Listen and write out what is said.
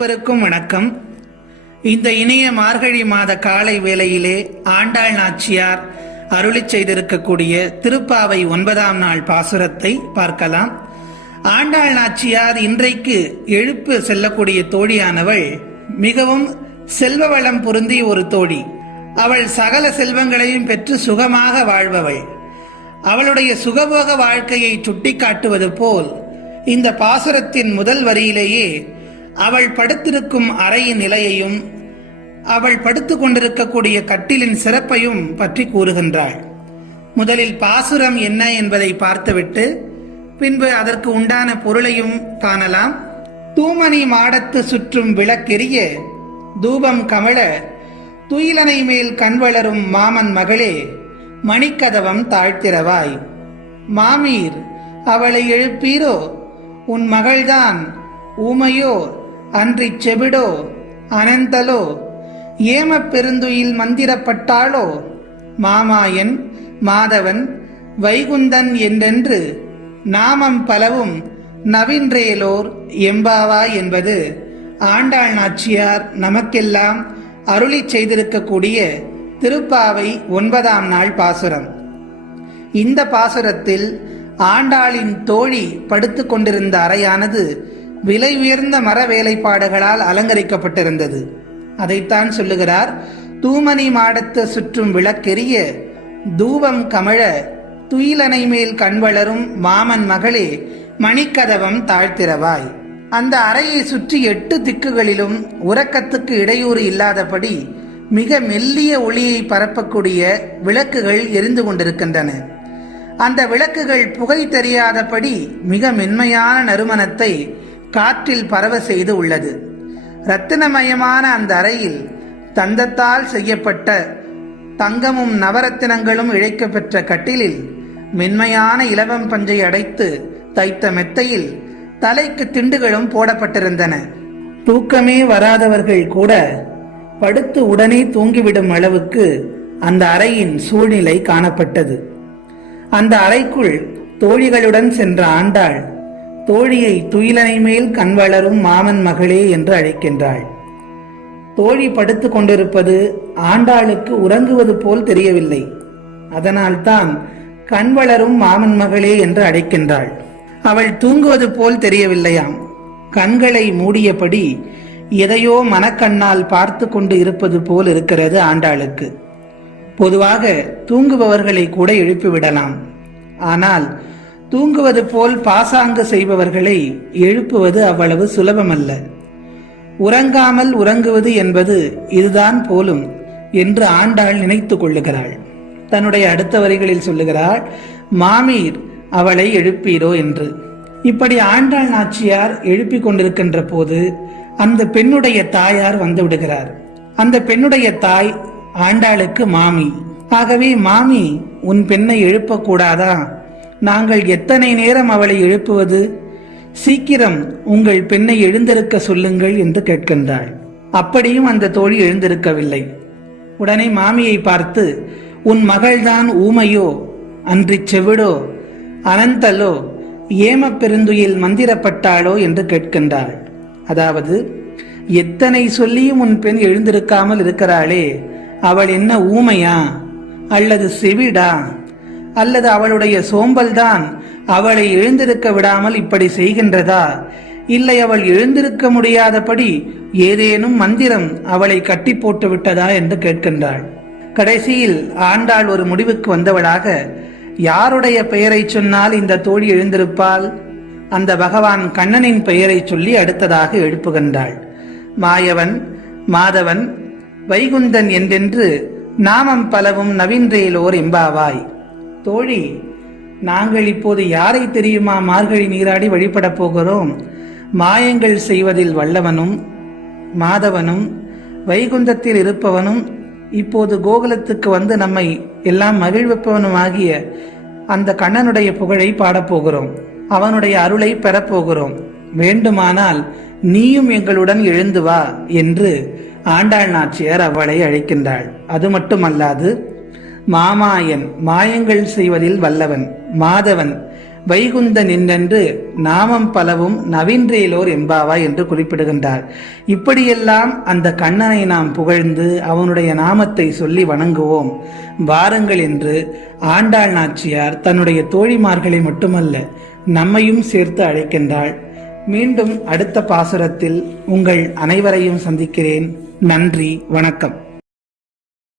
அனைவருக்கும் வணக்கம். இந்த இனிய மார்கழி மாத காலை வேளையிலே ஆண்டாள் நாச்சியார் அருளிச் செய்திருக்கக்கூடிய திருப்பாவை 9ஆம் நாள் பாசுரத்தை பார்க்கலாம். ஆண்டாள் நாச்சியார் இன்றைக்கு எழுப்பு செல்லக்கூடிய தோழியானவள் மிகவும் செல்வ வளம் பொருந்திய ஒரு தோழி. அவள் சகல செல்வங்களையும் பெற்று சுகமாக வாழ்பவள். அவளுடைய சுகபோக வாழ்க்கையை சுட்டிக்காட்டுவது போல் இந்த பாசுரத்தின் முதல் வரியிலேயே அவள் படுத்திருக்கும் அறையின் நிலையையும் அவள் படுத்து கொண்டிருக்கக்கூடிய கட்டிலின் சிறப்பையும் பற்றி கூறுகின்றாள். முதலில் பாசுரம் என்ன என்பதை பார்த்துவிட்டு பின்பு அதற்கு உண்டான பொருளையும் காணலாம். தூமணி மாடத்து சுற்றும் விளக்கெரிய தூபம் கமழ துயிலனை மேல் கண்வளரும் மாமன் மகளே மணிக்கதவம் தாழ்த்திரவாய். மாமீர் அவளை எழுப்பீரோ, உன் மகள்தான் ஊமையோ அன்றிச் செவிடோ அனந்தலோ ஏமப் பெருந்துயில் மந்திரப்பட்டாளோ. மாமாயன் மாதவன் வைகுந்தன் என்றென்று நாமம் பலவும் நவின்றேலோர் எம்பாவாய் என்பது ஆண்டாள் நாச்சியார் நமக்கெல்லாம் அருளிச் செய்திருக்கக்கூடிய திருப்பாவை 9ஆம் நாள் பாசுரம். இந்த பாசுரத்தில் ஆண்டாளின் தோழி படுத்து கொண்டிருந்த அறையானது விலை உயர்ந்த மர வேலைப்பாடுகளால் அலங்கரிக்கப்பட்டிருந்தது. அதைத்தான் சொல்லுகிறார். தூமணி மாடத்து சுற்றும் விளக்கெரிய தூபம் கமழ துயிலனை மேல் கண்வளரும் மாமன் மகளே மணிக்கதவம் தாழ்த்திரவாய். அந்த அறையை சுற்றி 8 திக்குகளிலும் உறக்கத்துக்கு இடையூறு இல்லாதபடி மிக மெல்லிய ஒளியை பரப்பக்கூடிய விளக்குகள் எரிந்து கொண்டிருக்கின்றன. அந்த விளக்குகள் புகை தெரியாதபடி மிக மென்மையான நறுமணத்தை காற்றில் பரவ செய்து உள்ளது. இரத்தினமயமான அந்த அறையில் தந்தத்தால் செய்யப்பட்ட தங்கமும் நவரத்தினங்களும் இழைக்கப்பெற்ற கட்டிலில் மென்மையான இலவம் பஞ்சை அடைத்து தைத்த மெத்தையில் தலைக்கு திண்டுகளும் போடப்பட்டிருந்தன. தூக்கமே வராதவர்கள் கூட படுத்து உடனே தூங்கிவிடும் அளவுக்கு அந்த அறையின் சூழ்நிலை காணப்பட்டது. அந்த அறைக்குள் தோழிகளுடன் சென்ற ஆண்டாள் தோழியை துயிலனை மேல் கண்வளரும் மாமன் மகளே என்று அழைக்கின்றாள். தோழி படுத்து கொண்டிருப்பது ஆண்டாளுக்கு உறங்குவது போல் தெரியவில்லை. அதனால்தான் கண்வளரும் மாமன் மகளே என்று அழைக்கின்றாள். அவள் தூங்குவது போல் தெரியவில்லையாம். கண்களை மூடியபடி எதையோ மனக்கண்ணால் பார்த்து கொண்டு இருப்பது போல் இருக்கிறது ஆண்டாளுக்கு. பொதுவாக தூங்குபவர்களை கூட எழுப்பிவிடலாம். ஆனால் தூங்குவது போல் பாசாங்கு செய்பவர்களை எழுப்புவது அவ்வளவு சுலபமல்ல. உறங்காமல் உறங்குவது என்பது இதுதான் போலும் என்று ஆண்டாள் நினைத்து கொள்ளுகிறாள். தன்னுடைய அடுத்த வரிகளில் சொல்லுகிறாள், மாமீர் அவளை எழுப்பீரோ என்று. இப்படி ஆண்டாள் நாச்சியார் எழுப்பிக் கொண்டிருக்கின்ற போது அந்த பெண்ணுடைய தாயார் வந்து விடுகிறார். அந்த பெண்ணுடைய தாய் ஆண்டாளுக்கு மாமி. ஆகவே மாமி, உன் பெண்ணை எழுப்பக்கூடாதா? நாங்கள் எத்தனை நேரம் அவளை எழுப்புவது? சீக்கிரம் உங்கள் பெண்ணை எழுந்திருக்க சொல்லுங்கள் என்று கேட்கின்றாள். அப்படியும் அந்த தோழி எழுந்திருக்கவில்லை. உடனே மாமியை பார்த்து, உன் மகள்தான் ஊமையோ அன்றிச் செவிடோ அனந்தலோ ஏம பெருந்துயில் மந்திரப்பட்டாளோ என்று கேட்கின்றாள். அதாவது, எத்தனை சொல்லியும் உன் பெண் எழுந்திருக்காமல் இருக்கிறாளே, அவள் என்ன ஊமையா அல்லது செவிடா அல்லது அவளுடைய சோம்பல்தான் அவளை எழுந்திருக்க விடாமல் இப்படி செய்கின்றதா, இல்லை அவள் எழுந்திருக்க முடியாதபடி ஏதேனும் மந்திரம் அவளை கட்டி போட்டு விட்டதா என்று கேட்கின்றாள். கடைசியில் ஆண்டாள் ஒரு முடிவுக்கு வந்தவளாக, யாருடைய பெயரை சொன்னால் இந்த தோழி எழுந்திருப்பாள்? அந்த பகவான் கண்ணனின் பெயரை சொல்லி அடுத்ததாக எழுப்புகின்றாள். மாயவன் மாதவன் வைகுந்தன் என்றென்று நாமம் பலவும் நவின்றேலோர் எம்பாவாய். தோழி, நாங்கள் இப்போது யாரை தெரியுமா மார்கழி நீராடி வழிபடப் போகிறோம்? மாயங்கள் செய்வதில் வல்லவனும் மாதவனும் வைகுந்தத்தில் இருப்பவனும் இப்போது கோகுலத்துக்கு வந்து நம்மை எல்லாம் மகிழ்விப்பவனுமாகிய அந்த கண்ணனுடைய புகழை பாடப்போகிறோம். அவனுடைய அருளை பெறப்போகிறோம். வேண்டுமானால் நீயும் எங்களுடன் எழுந்து வா என்று ஆண்டாள் நாச்சியார் அவளை அழைக்கின்றாள். அது மட்டுமல்லாது, மாமாயன் மாயங்கள் செய்வதில் வல்லவன், மாதவன் வைகுந்த நின்றென்று நாமம் பலவும் நவின்றேலோர் எம்பாவாய் என்று குறிப்பிடுகின்றார். இப்படியெல்லாம் அந்த கண்ணனை நாம் புகழ்ந்து அவனுடைய நாமத்தை சொல்லி வணங்குவோம் வாருங்கள் என்று ஆண்டாள் நாச்சியார் தன்னுடைய தோழிமார்களை மட்டுமல்ல நம்மையும் சேர்த்து அழைக்கின்றாள். மீண்டும் அடுத்த பாசுரத்தில் உங்கள் அனைவரையும் சந்திக்கிறேன். நன்றி, வணக்கம்.